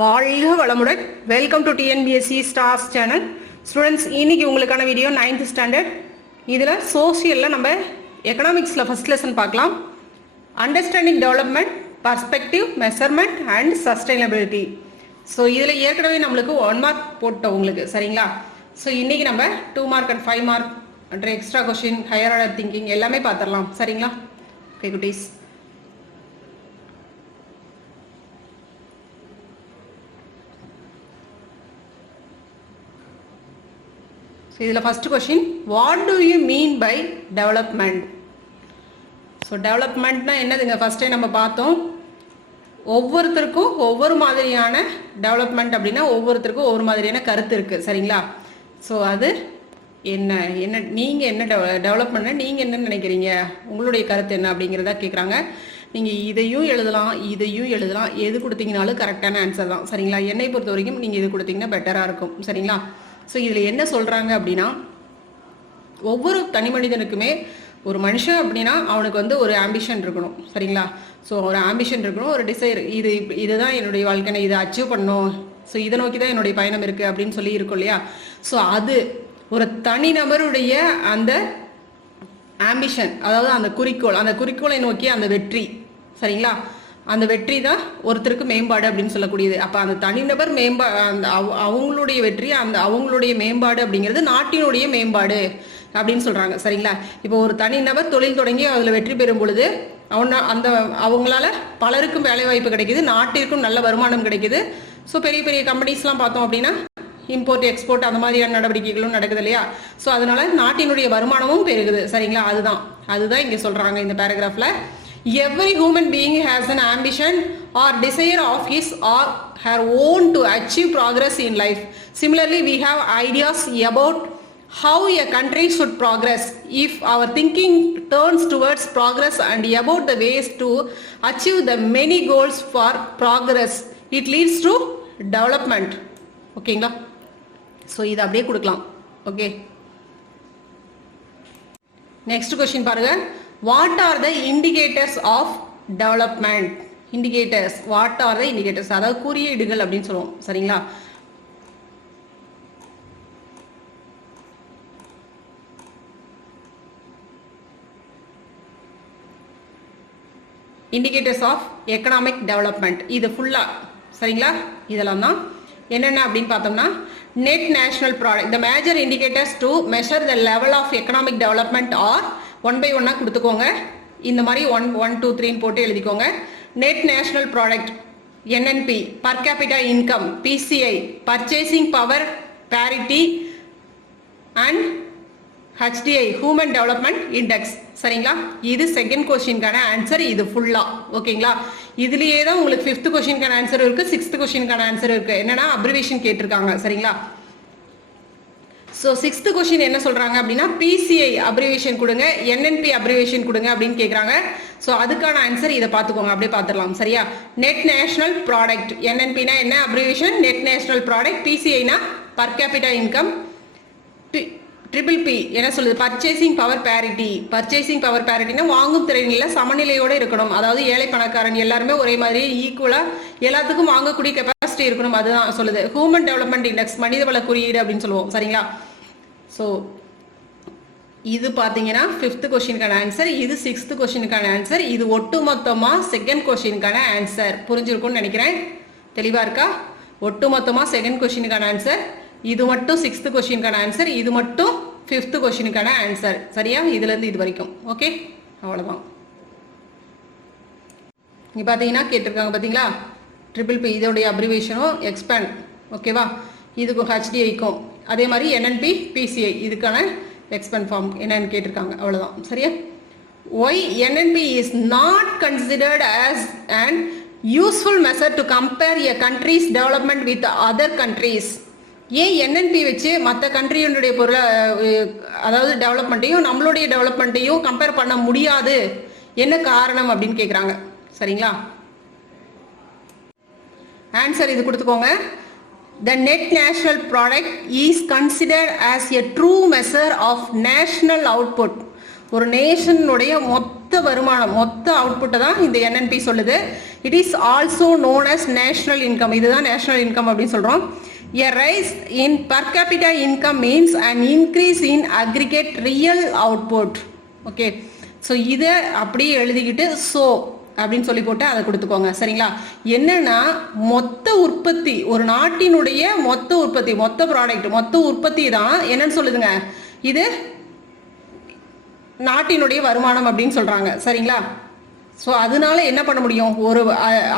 வாழ்க வளமுடன். Welcome to TNPSC stars channel. Students, இன்னைக்கு உங்களுக்கான வீடியோ 9th ஸ்டாண்டர்ட். இதில் சோசியலில் நம்ம எக்கனாமிக்ஸில் ஃபர்ஸ்ட் லெசன் பார்க்கலாம். Understanding development, perspective, measurement and sustainability. So இதில் ஏற்கனவே நம்மளுக்கு 1 மார்க் போட்டோம் உங்களுக்கு, சரிங்களா? ஸோ இன்றைக்கி நம்ம 2 mark and 5 mark and extra question, higher order thinking எல்லாமே பார்த்துடலாம், சரிங்களா? ஓகே குட்டீஸ். இதில் first question, what do you mean by development? So டெவலப்மெண்ட்னா என்னதுங்க? ஃபர்ஸ்டே நம்ம பார்த்தோம். ஒவ்வொருத்தருக்கும் ஒவ்வொரு மாதிரியான டெவலப்மெண்ட் அப்படின்னா ஒவ்வொருத்தருக்கும் ஒவ்வொரு மாதிரியான கருத்து இருக்குது, சரிங்களா? ஸோ அது என்ன என்ன நீங்கள் என்ன டெவலப்மெண்ட்னா நீங்கள் என்ன நினைக்கிறீங்க, உங்களுடைய கருத்து என்ன அப்படிங்கிறத கேட்குறாங்க. நீங்கள் இதையும் எழுதலாம், இதையும் எழுதலாம், எது கொடுத்தீங்கனாலும் கரெக்டான ஆன்சர் தான், சரிங்களா? என்னை பொறுத்த வரைக்கும் நீங்கள் இது கொடுத்தீங்கன்னா பெட்டராக இருக்கும், சரிங்களா? ஸோ இதில் என்ன சொல்கிறாங்க அப்படின்னா, ஒவ்வொரு தனி மனிதனுக்குமே ஒரு மனுஷன் அப்படின்னா அவனுக்கு ஒரு ஆம்பிஷன் இருக்கணும், சரிங்களா? ஸோ ஒரு ஆம்பிஷன் இருக்கணும், ஒரு டிசைர், இதுதான் என்னுடைய வாழ்க்கையை, இதை அச்சீவ் பண்ணணும், ஸோ இதை நோக்கி தான் என்னுடைய பயணம் இருக்குது அப்படின்னு சொல்லி இருக்கும் இல்லையா? ஸோ அது ஒரு தனிநபருடைய அந்த ஆம்பிஷன், அதாவது அந்த குறிக்கோளை நோக்கி அந்த வெற்றி, சரிங்களா? அந்த வெற்றி தான் ஒருத்தருக்கு மேம்பாடு அப்படின்னு சொல்லக்கூடியது. அப்போ அந்த தனிநபர் அந்த அவங்களுடைய வெற்றி, அந்த அவங்களுடைய மேம்பாடு அப்படிங்கிறது நாட்டினுடைய மேம்பாடு அப்படின்னு சொல்கிறாங்க, சரிங்களா? இப்போ ஒரு தனிநபர் தொழில் தொடங்கி அதில் வெற்றி பெறும் பொழுது அவங்களால பலருக்கும் வேலை வாய்ப்பு கிடைக்குது, நாட்டிற்கும் நல்ல வருமானம் கிடைக்குது. ஸோ பெரிய பெரிய கம்பெனிஸ்லாம் பார்த்தோம் அப்படின்னா இம்போர்ட் எக்ஸ்போர்ட் அந்த மாதிரியான நடவடிக்கைகளும் நடக்குது இல்லையா? ஸோ அதனால நாட்டினுடைய வருமானமும் பெருகுது, சரிங்களா? அதுதான் இங்கே சொல்கிறாங்க இந்த பேராகிராஃபில். Every human being has an ambition or desire of his or her own to achieve progress in life. Similarly, we have ideas about how a country should progress. If our thinking turns towards progress and about the ways to achieve the many goals for progress, it leads to development. ஓகேங்களா? So இதை அப்படியே கொடுக்கலாம். Okay, next question பாருங்க. What are the indicators of development? Indicators. What are the indicators? அதாவது குறியீடுகள் அப்படின்னு சொல்லுவோம், சரிங்களா? Indicators of economic development. இது ஃபுல்லா, சரிங்களா? இதெல்லாம் தான் என்னென்ன அப்படின்னு பார்த்தோம்னா, net national product. The major indicators to measure the level of economic development are 1 by 1 கொடுத்துக்கோங்க. இந்த மாதிரி 1, 2, 3 போட்டு எழுதிக்கோங்க. Net national product, NNP, per capita income, PCI, purchasing power parity and HDI, human development index, சரிங்களா? இது second கொஸ்டின்கான answer. இது ஃபுல்லா ஓகேங்களா? இதுலயே தான் உங்களுக்கு 5th கொஸ்டின்கான ஆன்சர் இருக்கு, 6th கொஸ்டின்கான ஆன்சர் இருக்கு. என்னன்னா அப்ரிவேஷன் கேட்டிருக்காங்க, சரிங்களா? ஸோ 6th கொஸ்டின் என்ன சொல்கிறாங்க அப்படின்னா, PCI அப்ரிவேஷன் கொடுங்க, NNP அப்ரிவேஷன் கொடுங்க அப்படின்னு கேட்குறாங்க. ஸோ அதுக்கான ஆன்சர் இதை பார்த்துக்கோங்க, அப்படியே பார்த்துடலாம், சரியா? நெட் நேஷனல் ப்ராடக்ட், NNPனா என்ன அப்ரிவேஷன்? Net national product. PCIனா per capita income. Triple P என்ன சொல்லுது? Purchasing power parity. Purchasing power பேரிட்டினா வாங்கும் திறனில் சமநிலையோடு இருக்கணும், அதாவது ஏழை பணக்காரன் எல்லாருமே ஒரே மாதிரி ஈக்குவலாக எல்லாத்துக்கும் வாங்கக்கூடிய கெப்பாசிட்டி இருக்கணும், அதுதான் சொல்லுது. ஹியூமன் டெவலப்மெண்ட் இண்டெக்ஸ், மனிதவள குறியீடு அப்படின்னு சொல்லுவோம், சரிங்களா? ஸோ இது பார்த்தீங்கன்னா 5th கொஸ்டினுக்கான ஆன்சர், இது 6th கொஸ்டினுக்கான ஆன்சர், இது ஒட்டுமொத்தமாக செகண்ட் கொஸ்டினுக்கான ஆன்சர். புரிஞ்சிருக்கும்னு நினைக்கிறேன். தெளிவாக இருக்கா? ஒட்டுமொத்தமாக செகண்ட் கொஸ்டினுக்கான ஆன்சர், இது மட்டும் 6th கொஸ்டினுக்கான ஆன்சர், இது மட்டும் 5th கொஸ்டினுக்கான ஆன்சர், சரியா? இதுலேருந்து இது வரைக்கும். ஓகே, அவ்வளோதான். இங்கே பார்த்தீங்கன்னா கேட்டிருக்காங்க பார்த்தீங்களா, ட்ரிபிள் P இதோடைய அப்ரிவேஷனும் எக்ஸ்பேண்ட், ஓகேவா? இதுக்கும் HDIக்கும் அதே மாதிரி NNP, PCI இதுக்கான எக்ஸ்பேண்ட் ஃபார்ம் என்னன்னு கேட்டிருக்காங்க, அவ்வளோதான், சரியா? Why NNP is not considered as an useful measure to compare a country's development with other countries? ஏன் NNP வச்சு மற்ற கண்ட்ரியினுடைய அதாவது டெவலப்மெண்ட்டையும் நம்மளுடைய டெவலப்மெண்ட்டையும் கம்பேர் பண்ண முடியாது, என்ன காரணம் அப்படின்னு கேட்குறாங்க, சரிங்களா? ஆன்சர் இது கொடுத்துக்கோங்க. The net national product is considered as a true measure of national output. ஒரு நேஷனுடைய மொத்த வருமானம், மொத்த அவுட்புட்டை தான் இந்த NNP சொல்லுது. It is also known as national income. இதுதான் நேஷனல் இன்கம் அப்படின்னு சொல்கிறோம். A rise in per capita income means an increase in aggregate real output. Okay, so இதை அப்படியே எழுதிக்கிட்டு ஸோ அப்படின்னு சொல்லி போட்டு அதை கொடுத்துக்கோங்க. சரிங்களா? என்னன்னா மொத்த உற்பத்தி, ஒரு நாட்டினுடைய மொத்த உற்பத்தி, மொத்த ப்ராடக்ட், மொத்த உற்பத்தி தான் என்னன்னு சொல்லுதுங்க, இது நாட்டினுடைய வருமானம் அப்படின்னு சொல்றாங்க. சரிங்களா? ஸோ அதனால என்ன பண்ண முடியும்,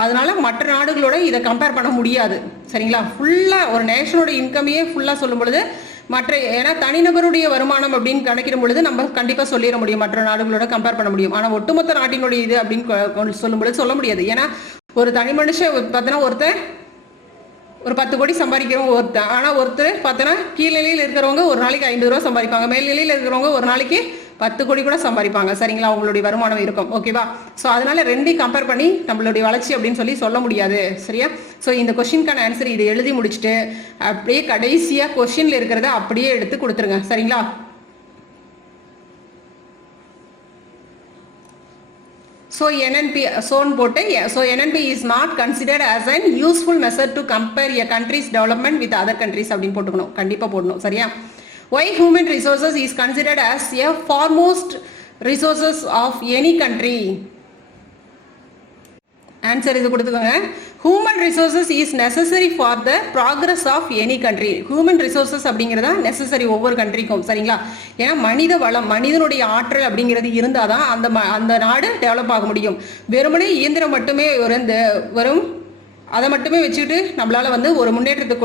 அதனால மற்ற நாடுகளோட இதை கம்பேர் பண்ண முடியாது. சரிங்களா? ஃபுல்லாக ஒரு நேஷனோட இன்கமையே ஃபுல்லாக சொல்லும் பொழுது மற்ற, ஏன்னா தனிநபருடைய வருமானம் அப்படின்னு கணக்கிடும் பொழுது நம்ம கண்டிப்பாக சொல்லிட முடியும், மற்ற நாடுகளோட கம்பேர் பண்ண முடியும். ஆனால் ஒட்டுமொத்த நாட்டினுடைய இது அப்படின்னு சொல்லும் பொழுது சொல்ல முடியாது. ஏன்னா ஒரு தனி மனுஷன் பார்த்தோன்னா ஒருத்தர் ஒரு 10 கோடி சம்பாதிக்கிறவங்க ஒருத்தர், ஆனால் ஒருத்தர் பார்த்தோன்னா கீழ்நிலையில் இருக்கிறவங்க ஒரு நாளைக்கு 50 ரூபா சம்பாதிப்பாங்க, மேல்நிலையில் இருக்கிறவங்க ஒரு நாளைக்கு 10 கோடி கூட சம்பாதிப்பாங்க. சரிங்களா? அவங்களுடைய வருமானம் இருக்கும். ஓகேவா? ஸோ அதனால ரெண்டையும் கம்பேர் பண்ணி நம்மளுடைய வளர்ச்சி அப்படின்னு சொல்லி சொல்ல முடியாது. சரியா? ஸோ இந்த கொஸ்டினுக்கான ஆன்சர் இது எழுதி முடிச்சுட்டு அப்படியே கடைசியாக கொஸ்டின்ல இருக்கிறத அப்படியே எடுத்து கொடுத்துருங்க. சரிங்களா? So NNP போட்டு so NNP is not considered as an useful measure to compare a country's development with other countries அப்படின்னு போட்டுக்கணும், கண்டிப்பா போடணும். சரியா? Why human resources is considered as a foremost resources of any country? Answer இது கொடுத்துக்கோங்க. Human resources is necessary for the progress of any country. Human resources அப்படிங்கிறதா necessary ஒவ்வொரு கண்ட்ரிக்கும். சரிங்களா? ஏன்னா மனித வளம், மனிதனுடைய ஆற்றல் அப்படிங்கிறது இருந்தால் தான் அந்த நாடு டெவலப் ஆக முடியும். வெறுமனே இயந்திரம் மட்டுமே வெறும் அதை மட்டுமே வச்சுக்கிட்டு நம்மளால ஒரு முன்னேற்றத்தை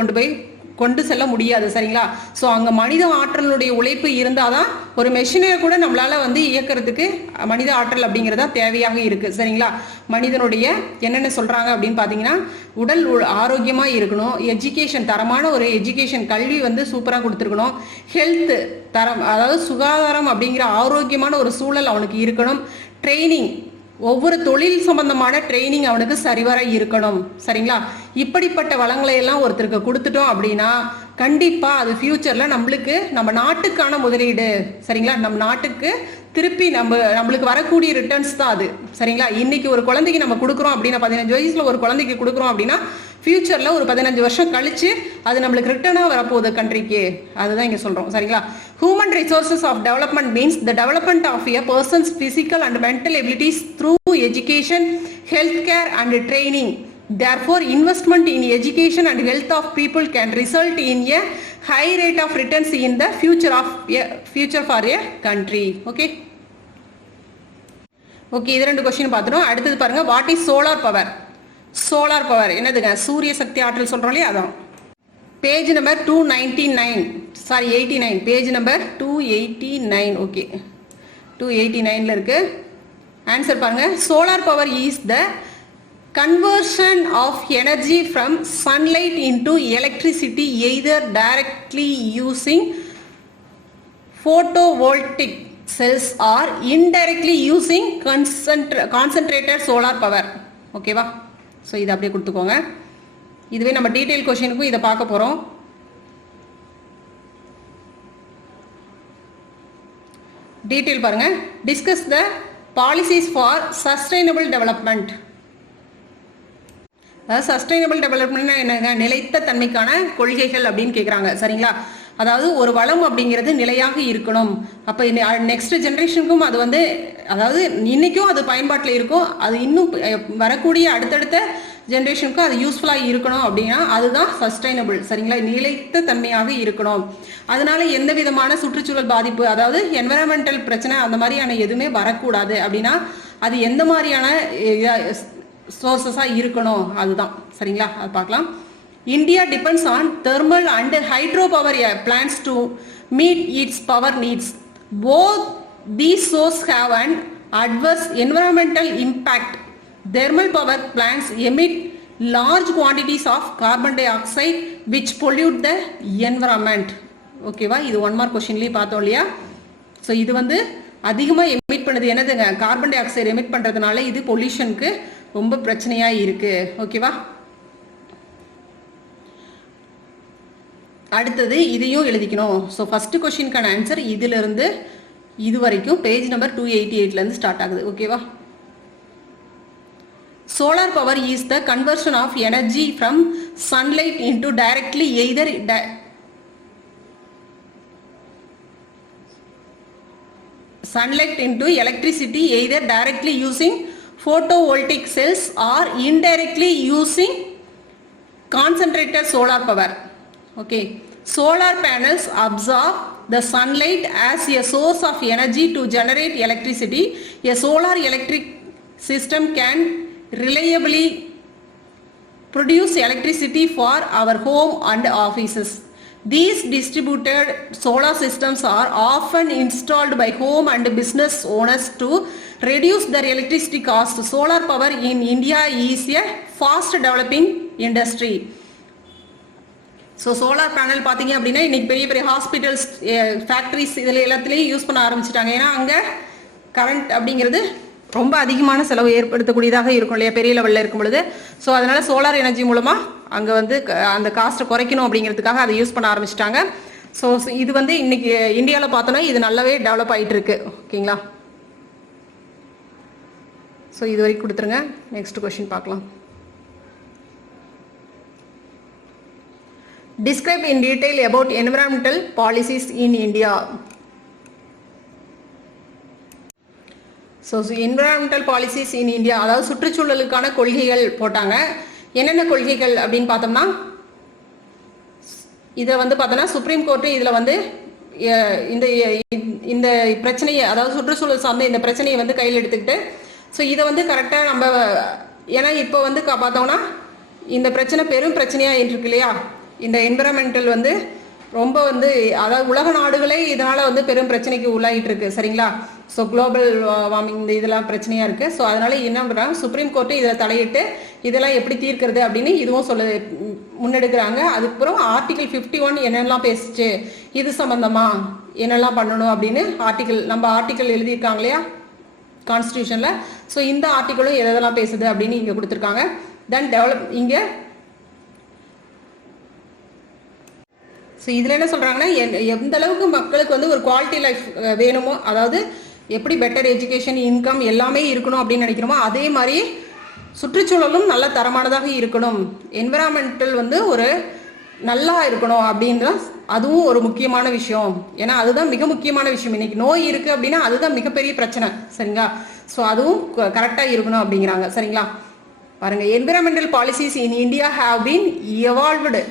கொண்டு செல்ல முடியாது. சரிங்களா? ஸோ அங்கே மனித ஆற்றலுடைய உழைப்பு இருந்தால் தான் ஒரு மெஷினை கூட நம்மளால இயக்கிறதுக்கு மனித ஆற்றல் அப்படிங்கிறதா தேவையாக இருக்கு. சரிங்களா? மனிதனுடைய என்னென்ன சொல்றாங்க அப்படின்னு பார்த்தீங்கன்னா, உடல் ஆரோக்கியமாக இருக்கணும், எஜுகேஷன் தரமான ஒரு எஜுகேஷன் கல்வி சூப்பராக கொடுத்துருக்கணும், ஹெல்த் தரம் அதாவது சுகாதாரம் அப்படிங்கிற ஆரோக்கியமான ஒரு சூழல் அவனுக்கு இருக்கணும், ட்ரைனிங் ஒவ்வொரு தொழில் சம்பந்தமான ட்ரைனிங் அவனுக்கு சரிவர இருக்கணும். சரிங்களா? இப்படிப்பட்ட வளங்களை எல்லாம் ஒருத்தருக்கு கொடுத்துட்டோம் அப்படின்னா கண்டிப்பா அது ஃபியூச்சர்ல நம்ம நாட்டுக்கான முதலீடு. சரிங்களா? நம்ம நாட்டுக்கு திருப்பி நம்மளுக்கு வரக்கூடிய ரிட்டர்ன்ஸ் தான் அது. சரிங்களா? இன்னைக்கு ஒரு குழந்தைக்கு நம்ம கொடுக்குறோம் அப்படின்னா, 15 வயசுல ஒரு குழந்தைக்கு கொடுக்குறோம் அப்படின்னா ஃபியூச்சர்ல ஒரு 15 வருஷம் கழிச்சு அது நம்மளுக்கு ரிட்டர்னா வரப்போகுது கண்ட்ரிக்கு. அதுதான் இங்க சொல்றோம். சரிங்களா? Human resources of development means the development of a person's physical and mental abilities through education, healthcare and training. Therefore, investment in education and health of people can result in a high rate of returns in the future for a country. Okay? Okay, இது 2 question பார்த்துட்டோம். அடுத்தது பாருங்க, what is solar power? Solar power என்னதுங்க? சூரிய சக்தி ஆற்றல் சொல்றோம் இல்லையா, அதான். Page number 299 page number 289. Okay, 289ல இருக்கு. ஆன்சர் பாருங்க. Solar power is the conversion of energy from sunlight into electricity either directly using photovoltaic cells or indirectly using concentrated solar power. ஓகேவா? ஸோ இதை அப்படியே கொடுத்துக்கோங்க. இதுவே நம்ம டீடைல் கொஸ்டினுக்கும் இதை பார்க்க போறோம். டீடைல் பாருங்க. Discuss the policies for sustainable development. Sustainable டெவலப்மெண்ட்னா என்னங்க? நிலைத்த தன்மைக்கான கொள்கைகள் அப்படின்னு கேட்குறாங்க. சரிங்களா? அதாவது ஒரு வளம் அப்படிங்கிறது நிலையாக இருக்கணும். அப்போ நெக்ஸ்ட் ஜென்ரேஷனுக்கும் அது அதாவது இன்னைக்கும் அது பயன்பாட்டில் இருக்கும், அது இன்னும் வரக்கூடிய அடுத்தடுத்த ஜென்ரேஷனுக்கும் அது யூஸ்ஃபுல்லாக இருக்கணும் அப்படின்னா அதுதான் சஸ்டைனபிள். சரிங்களா? நிலைத்த தன்மையாக இருக்கணும். அதனால எந்த விதமான சுற்றுச்சூழல் பாதிப்பு, அதாவது என்விரான்மெண்டல் பிரச்சனை அந்த மாதிரியான எதுவுமே வரக்கூடாது. அப்படின்னா அது எந்த மாதிரியான சோர்சஸாக இருக்கணும், அதுதான். சரிங்களா? அது பார்க்கலாம். India depends on thermal and hydropower plants to meet its power needs. Both these sources have an adverse environmental impact. Thermal power plants emit large quantities of carbon dioxide which pollute the environment. ஓகேவா? இது 1 mark கொஸ்டின்லயே பார்த்தோம் இல்லையா? So இது அதிகமாக emit பண்ணது என்னதுங்க? Carbon di oxide emit பண்ணுறதுனால இது பொல்யூஷனுக்கு ரொம்ப பிரச்சனையாக இருக்கு. ஓகேவா? அடுத்தது இதையும் எழுதிக்கணும். ஸோ ஃபர்ஸ்ட் கொஸ்டினுக்கான ஆன்சர் இதிலிருந்து இது வரைக்கும் பேஜ் நம்பர் 288லேருந்து ஸ்டார்ட் ஆகுது. ஓகேவா? Solar power is the conversion of energy from sunlight into directly either sunlight into electricity either directly using photovoltaic cells or indirectly using concentrated solar power. Okay, solar panels absorb the sunlight as a source of energy to generate electricity. A solar electric system can reliably produce electricity for our home and offices. These distributed solar systems are often installed by home and business owners to reduce their electricity cost. Solar power in India is a fast developing industry. So solar panel பார்த்தீங்க அப்படின்னா இன்னைக்கு பெரிய பெரிய hospitals, factories இதில் எல்லாத்துலேயும் use பண்ண ஆரம்பிச்சிட்டாங்க. ஏன்னா அங்கே கரண்ட் அப்படிங்கிறது ரொம்ப அதிகமான செலவு ஏற்படுத்தக்கூடியதாக இருக்கும் இல்லையா, பெரிய லெவலில் இருக்கும் பொழுது. ஸோ அதனால சோலார் எனர்ஜி மூலமாக அங்கே வந்து அந்த காஸ்ட்டை குறைக்கணும் அப்படிங்கிறதுக்காக அதை யூஸ் பண்ண ஆரம்பிச்சிட்டாங்க. ஸோ இது வந்து இன்னைக்கு இந்தியாவில் பார்த்தோன்னா இது நல்லாவே டெவலப் ஆகிட்டு இருக்கு. ஓகேங்களா, ஸோ இது வரைக்கும் கொடுத்துருங்க. நெக்ஸ்ட் கொஸ்டின் பார்க்கலாம். Describe in detail about environmental policies in India. So environmental policies in India, அதாவது சுற்றுச்சூழலுக்கான கொள்கைகள் போட்டாங்க. என்னென்ன கொள்கைகள் அப்படின்னு பார்த்தோம்னா, இதை வந்து பார்த்தோன்னா சுப்ரீம் கோர்ட்டு இதில் வந்து இந்த பிரச்சனையை, அதாவது சுற்றுச்சூழல் சார்ந்த இந்த பிரச்சனையை வந்து கையில் எடுத்துக்கிட்டு, ஸோ இதை வந்து கரெக்டாக நம்ம, ஏன்னா இப்போ வந்து பார்த்தோம்னா இந்த பிரச்சனை பெரும் பிரச்சனையாக இருக்கு இல்லையா, இந்த என்விரான்மெண்டல் வந்து ரொம்ப வந்து, அதாவது உலக நாடுகளே இதனால் வந்து பெரும் பிரச்சனைக்கு உள்ளாகிட்டு இருக்கு. சரிங்களா, ஸோ குளோபல் வார்மிங் இந்த இதெல்லாம் பிரச்சனையாக இருக்குது. ஸோ அதனால் என்ன பண்ணுறாங்க, சுப்ரீம் கோர்ட்டு இதில் தலையிட்டு இதெல்லாம் எப்படி தீர்க்கிறது அப்படின்னு இதுவும் முன்னெடுக்கிறாங்க. அதுக்கப்புறம் ஆர்டிகல் 51 என்னெல்லாம் பேசுச்சு, இது சம்மந்தமாக என்னெல்லாம் பண்ணணும் அப்படின்னு நம்ம ஆர்டிக்கல் எழுதியிருக்காங்க இல்லையா கான்ஸ்டியூஷனில். ஸோ இந்த ஆர்டிக்கலும் எதெல்லாம் பேசுது அப்படின்னு இங்கே கொடுத்துருக்காங்க. தென் இங்கே ஸோ இதில் என்ன சொல்கிறாங்கன்னா, எந்த அளவுக்கு மக்களுக்கு வந்து ஒரு குவாலிட்டி லைஃப் வேணுமோ, அதாவது எப்படி பெட்டர் எஜுகேஷன், இன்கம் எல்லாமே இருக்கணும் அப்படின்னு நினைக்கிறோமோ, அதே மாதிரி சுற்றுச்சூழலும் நல்ல தரமானதாக இருக்கணும், என்விரான்மெண்டல் வந்து ஒரு நல்லா இருக்கணும் அப்படின்னா அதுவும் ஒரு முக்கியமான விஷயம். ஏன்னா அதுதான் மிக முக்கியமான விஷயம். இன்னைக்கு நோய் இருக்குது அப்படின்னா அதுதான் மிகப்பெரிய பிரச்சனை. சரிங்களா, ஸோ அதுவும் கரெக்டாக இருக்கணும் அப்படிங்கிறாங்க. சரிங்களா, பாருங்கள், environmental policies in India have been evolved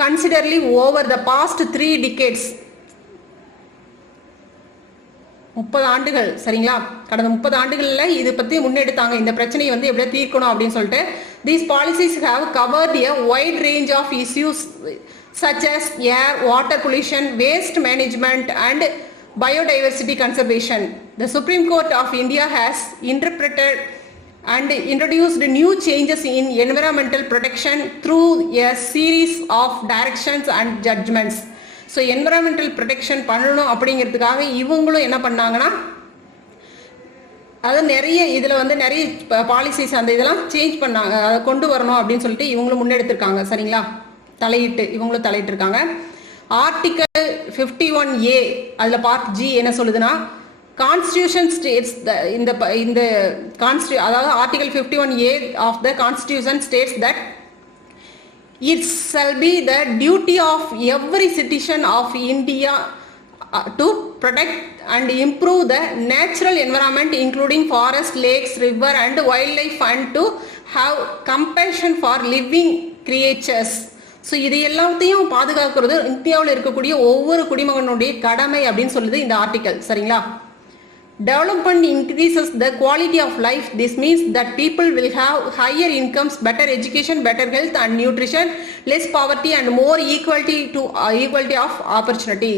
considerably over the past 3 decades. 30 ஆண்டுகள். சரிங்களா, கடந்த 30 ஆண்டுகளில் இதை பற்றி முன்னெடுத்தாங்க, இந்த பிரச்சனையை வந்து எப்படியா தீர்க்கணும் அப்படின்னு சொல்லிட்டு. These policies have covered a wide range of issues such as air, water pollution, waste management and biodiversity conservation. The Supreme Court of India has interpreted and introduced new changes in environmental protection through a series of directions and judgments. So environmental protection பண்ணணும் அப்படிங்கிறதுக்காக இவங்களும் என்ன பண்ணாங்கன்னா, அது நிறைய இதில் வந்து நிறைய பாலிசிஸ் அந்த இதெல்லாம் சேஞ்ச் பண்ணாங்க, அதை கொண்டு வரணும் அப்படின்னு சொல்லிட்டு இவங்களும் முன்னெடுத்திருக்காங்க. சரிங்களா, இவங்களும் தலையிட்டிருக்காங்க. ஆர்டிக்கல் 51A அதில் பார்ட் G என்ன சொல்லுதுன்னா, Constitution states அதாவது article 51A of the Constitution states that it shall be the duty of every citizen of India to protect and improve the natural environment including forest, lakes, river and wildlife and to have compassion for living creatures. So இது எல்லாத்தையும் பாதுகாக்கிறது இந்தியாவில் இருக்கக்கூடிய ஒவ்வொரு குடிமகனுடைய கடமை அப்படின்னு சொல்லுது இந்த ஆர்டிக்கல். சரிங்களா, development increases the quality of life. This means that people will have higher incomes, better education, better health and nutrition, less poverty and more equality of opportunity.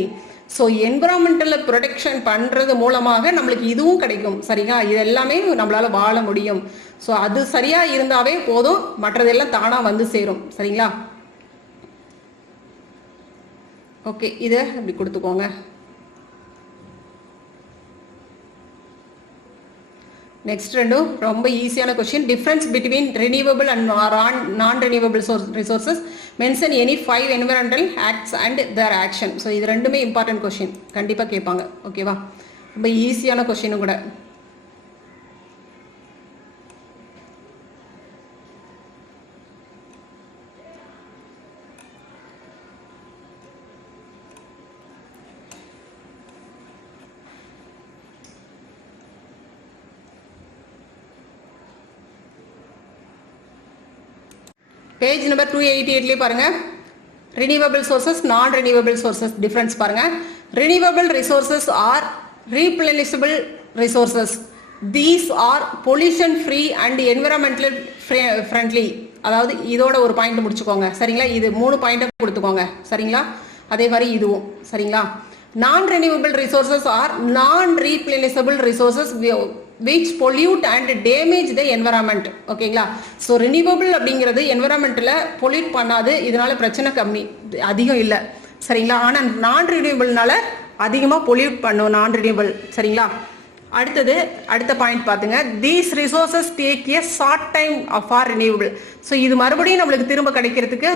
So environmental protection பண்ணுறது மூலமாக நம்மளுக்கு இதுவும் கிடைக்கும். சரிங்களா, இது எல்லாமே நம்மளால் வாழ முடியும். ஸோ அது சரியாக இருந்தாவே போதும், மற்றதெல்லாம் தானாக வந்து சேரும். சரிங்களா, ஓகே, இதை இப்படி கொடுத்துக்கோங்க. நெக்ஸ்ட் ரெண்டும் ரொம்ப ஈஸியான question. Difference between renewable and நான் renewable resources. Mention any 5 environmental acts and there action. So இது ரெண்டுமே இம்பார்ட்டன்ட் கொஸ்டின், கண்டிப்பாக கேட்பாங்க. ஓகேவா, ரொம்ப ஈஸியான கொஸ்டினும் கூட. பேஜ் நம்பர் 288 பாருங்க, renewable sources, non-renewable sources difference பாருங்க. Renewable resources are replenishable resources. These are pollution free and environmental friendly. அதாவது இதோட ஒரு பாயிண்ட் முடிச்சுக்கோங்க சரிங்களா. இது 3 பாயிண்ட் கொடுத்துக்கோங்க சரிங்களா. அதே மாதிரி இதுவும் சரிங்களா. Non-renewable resources are non-replenishable resources which pollute and damage the environment. ஓகேங்களா. ஸோ ரினியூவபிள் அப்படிங்கிறது என்விரான்மெண்ட்டில் பொல்யூட் பண்ணாது, இதனால பிரச்சனை கம்மி அதிகம் இல்லை சரிங்களா. ஆனால் நான் ரினியூவபிள்னால அதிகமாக பொல்யூட் பண்ணும் நான் ரினியூவபிள் சரிங்களா. அடுத்த பாயிண்ட் பார்த்துங்க, these resources take a short time for renewable. So இது மறுபடியும் நம்மளுக்கு திரும்ப கிடைக்கிறதுக்கு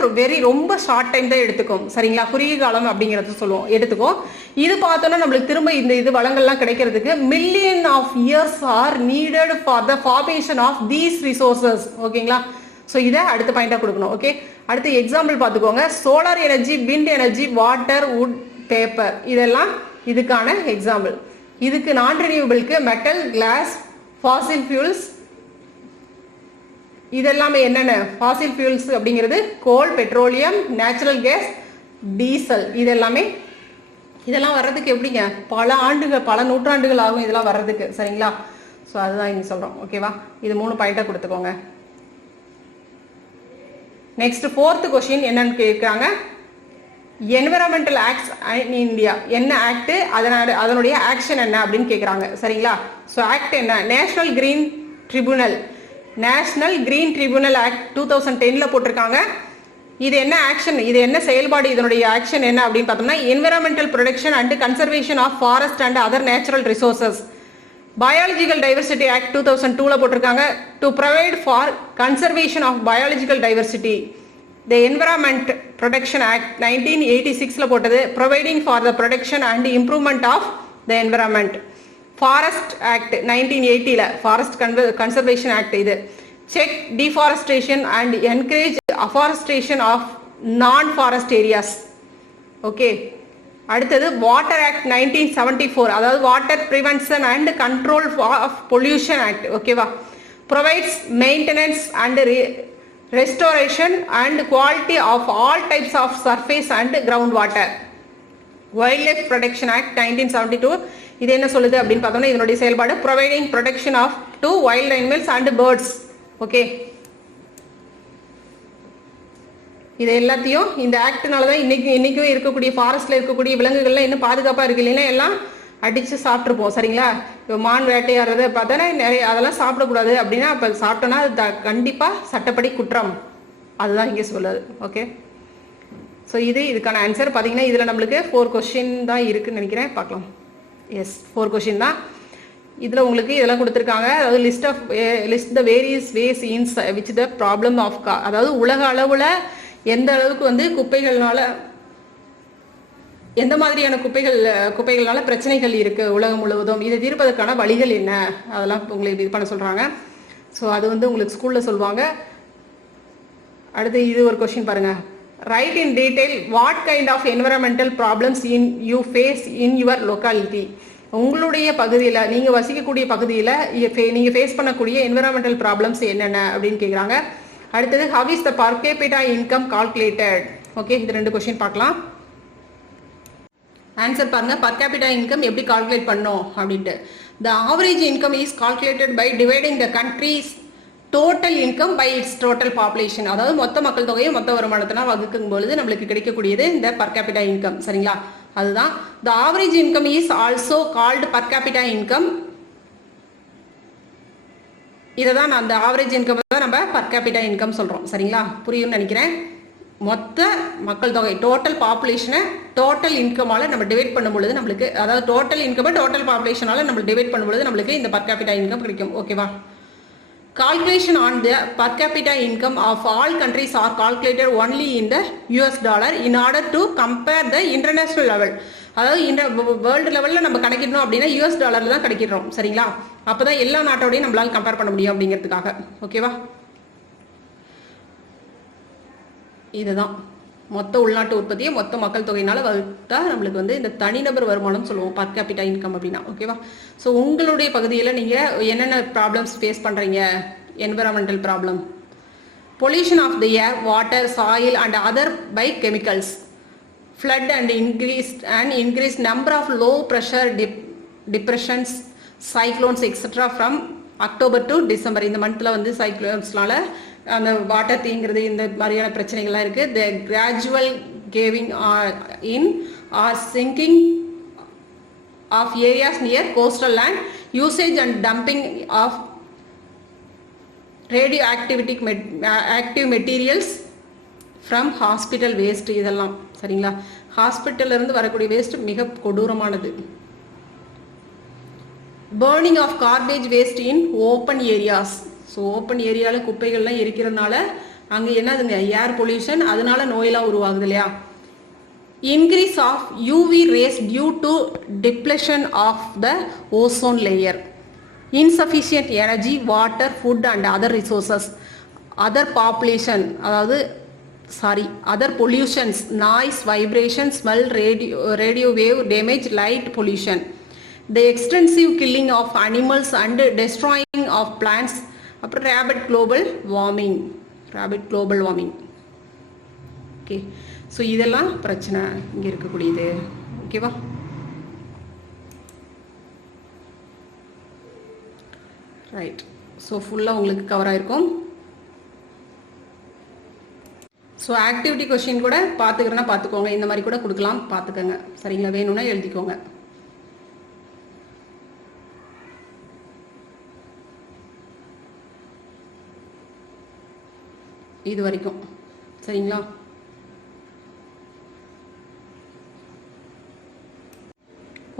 ரொம்ப ஷார்ட் டைம் தான் எடுத்துக்கும் சரிங்களா. குறுகிய காலம் அப்படிங்கிறத சொல்லுவோம் எடுத்துக்கும். இது பார்த்தோன்னா நம்மளுக்கு திரும்ப இந்த வளங்கள்லாம் கிடைக்கிறதுக்கு million of years are needed for the formation of these resources. ஓகேங்களா. ஸோ இதை அடுத்த பாயிண்டாக கொடுக்கணும். ஓகே, அடுத்து எக்ஸாம்பிள் பார்த்துக்கோங்க. Solar energy, wind energy, water, wood, paper, இதெல்லாம் இதுக்கான எக்ஸாம்பிள். இதுக்கு நான் ரினியூவபிளுக்கு மெட்டல், கிளாஸ், ஃபாசில் ஃபியூல்ஸ், இதெல்லாமே என்னென்ன ஃபாசில் ஃபியூல்ஸ் அப்படிங்கிறது coal, petroleum, natural gas, diesel. இதெல்லாம் வர்றதுக்கு எப்படிங்க பல ஆண்டுகள் பல நூற்றாண்டுகள் ஆகும் இதெல்லாம் வர்றதுக்கு சரிங்களா. ஸோ அதுதான் இங்கே சொல்கிறோம். ஓகேவா, இது 3 பாயிண்டாக கொடுத்துக்கோங்க. நெக்ஸ்ட் 4th கொஸ்டின் என்னன்னு கேட்குறாங்க, என்விரான்மெண்டல் ஆக்ட்ஸ் இன் இந்தியா என்ன ஆக்ட், அதனுடைய ஆக்ஷன் என்ன அப்படின்னு கேட்குறாங்க சரிங்களா. ஸோ ஆக்ட் என்ன, நேஷனல் கிரீன் ட்ரிபியூனல் ஆக்ட் 2010 போட்டிருக்காங்க. இது என்ன ஆக்ஷன், இது என்ன செயல்பாடு, இதனுடைய ஆக்ஷன் என்ன அப்படின்னு பார்த்தோம்னா environmental protection and conservation of forest and other natural resources. Biological diversity act 2002 போட்டிருக்காங்க, to provide for conservation of biological diversity. The Environment Protection Act 1986 போட்டது, providing for the protection and improvement of the environment. Forest Act 1980 Forest Conservation Act இது check deforestation and encourage afforestation of non-forest areas. Okay, அடுத்தது Water Act 1974, அதாவது Water Prevention and Control of Pollution Act. ஓகேவா, provides maintenance and restoration and quality of all types of surface and groundwater. Wildlife Protection Act 1972, இது என்ன சொல்லுது அப்படின்னு பார்த்தோம்னா இதனுடைய செயல்பாடு providing protection of to wild animals and birds. Okay, இது எல்லாத்தையும் இந்த ஆக்ட்னால தான் இன்னைக்கும் இருக்கக்கூடிய ஃபாரஸ்ட்ல இருக்கக்கூடிய விலங்குகள்லாம் இன்னும் பாதுகாப்பாக இருக்கு. இல்லைன்னா எல்லாம் அடித்து சாப்பிட்ருப்போம் சரிங்களா. இப்போ மான் வேட்டையாடுறத பார்த்தோன்னா நிறைய அதெல்லாம் சாப்பிடக்கூடாது அப்படின்னா அப்போ சாப்பிட்டோன்னா அது கண்டிப்பாக சட்டப்படி குற்றம். அதுதான் இங்கே சொல்லுது. ஓகே, ஸோ இதுக்கான ஆன்சர் பார்த்தீங்கன்னா இதில் நம்மளுக்கு 4 கொஸ்டின் தான் இருக்குன்னு நினைக்கிறேன். பார்க்கலாம். எஸ், 4 கொஸ்டின் தான் இதில் உங்களுக்கு இதெல்லாம் கொடுத்துருக்காங்க. அதாவது list the various ways in which the problem of அதாவது உலக அளவில் எந்த அளவுக்கு குப்பைகள்னால எந்த மாதிரியான குப்பைகள்னால பிரச்சனைகள் இருக்குது உலகம் முழுவதும், இதை தீர்ப்பதற்கான வழிகள் என்ன, அதெல்லாம் உங்களுக்கு இது பண்ண சொல்கிறாங்க. ஸோ அது உங்களுக்கு ஸ்கூலில் சொல்லுவாங்க. அடுத்து இது ஒரு கொஸ்டின் பாருங்கள். Write in detail what kind of environmental problems you face in your locality. உங்களுடைய பகுதியில் நீங்கள் வசிக்கக்கூடிய பகுதியில் நீங்கள் ஃபேஸ் பண்ணக்கூடிய என்விரான்மெண்டல் ப்ராப்ளம்ஸ் என்னென்ன அப்படின்னு கேட்குறாங்க. அடுத்தது how is the per capita income calculated. Okay, இது 2 கொஸ்டின் பார்க்கலாம். ஆன்சர் பாருங்க, பர் கேபிட்டா இன்கம் எப்படி கால்குலேட் பண்ணோம் அப்படின்ட்டு. The average income is calculated by dividing the country's total income by its total population. அதாவது மொத்த மக்கள் தொகையை மொத்த வருமானத்தினால் வகுக்கும் பொழுது நம்மளுக்கு கிடைக்கக்கூடியது இந்த பர் கேபிட்டா இன்கம் சரிங்களா. அதுதான் த average income is also called per capita income. இதை தான் அந்த ஆவரேஜ் இன்கம் தான் நம்ம பர் கேபிட்டா இன்கம் சொல்கிறோம் சரிங்களா. புரியும்னு நினைக்கிறேன். மொத்த மக்கள் தொகை டோட்டல் பாப்புலேஷனை டோட்டல் இன்கமால் நம்ம டிவைட் பண்ணும் பொழுது நம்மளுக்கு, அதாவது டோட்டல் இன்கம் டோட்டல் பாப்புலேஷனால நம்ம டிவைட் பண்ணும் பொழுது நம்மளுக்கு இந்த பர் கேபிட்டா இன்கம் கிடைக்கும். ஓகேவா. Calculation on the per capita income of all countries are calculated only in the US dollar in order to compare the international level. அதாவது வேர்ல்டு லெவலில் நம்ம கணக்கிடணும் அப்படின்னா US டாலரில் தான் கணக்கிடுறோம் சரிங்களா. அப்போ தான் எல்லா நாட்டோடையும் நம்மளால் கம்பேர் பண்ண முடியும் அப்படிங்கிறதுக்காக. ஓகேவா. இதுதான் மொத்த உள்நாட்டு உற்பத்தியை மொத்த மக்கள் தொகையினால வகுத்தா நம்மளுக்கு இந்த தனிநபர் வருமானம் சொல்லுவோம் பர் கேபிட்டா இன்கம் அப்படின்னா. ஓகேவா. ஸோ உங்களுடைய பகுதியில் நீங்கள் என்னென்ன ப்ராப்ளம்ஸ் ஃபேஸ் பண்ணுறீங்க, environmental problem Pollution of the air, water, soil and other by chemicals. Flood and increased number of low pressure depressions, cyclones etc. from October to December. இந்த மந்த்ல வந்து சைக்ளோன்ஸ்னால அந்த வாட்டர் தீங்கிறது இந்த மாதிரியான பிரச்சனைகள்லாம் இருக்கு. The gradual caving in or sinking of areas near coastal land, usage and dumping of active materials from hospital waste. இதெல்லாம் சரிங்களா, ஹாஸ்பிட்டல்ல இருந்து வரக்கூடிய வேஸ்ட் மிக கொடூரமானது. burning of garbage waste in open areas. So open ஏரியால குப்பைகள்லாம் எரிக்கிறதுனால அங்கே என்னதுங்க ஏர் பொல்யூஷன், அதனால நோயெல்லாம் உருவாகுது இல்லையா. increase of UV rays due to depletion of the ozone layer. insufficient energy, water, food and other resources. other population அதாவது other pollutions, noise, vibration, smell, radio wave damage, light pollution. The extensive killing of animals and destroying of plants. அப்புறம் rapid global warming. Okay, so இதெல்லாம் பிரச்சனை இங்கே இருக்கக்கூடியது. ஓகேவா, right. So ஃபுல்லாக உங்களுக்கு cover ஆகிருக்கும். ஸோ ஆக்டிவிட்டி கொஷின் கூட பார்த்துக்கிறேன்னா பார்த்துக்கோங்க, இந்த மாதிரி கூட கொடுக்கலாம், பார்த்துக்கோங்க சரிங்களா. வேணும்னா எழுதிக்கோங்க. இது வரைக்கும் சரிங்களா.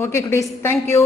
ஓகே குட்டீஸ், தேங்க்யூ.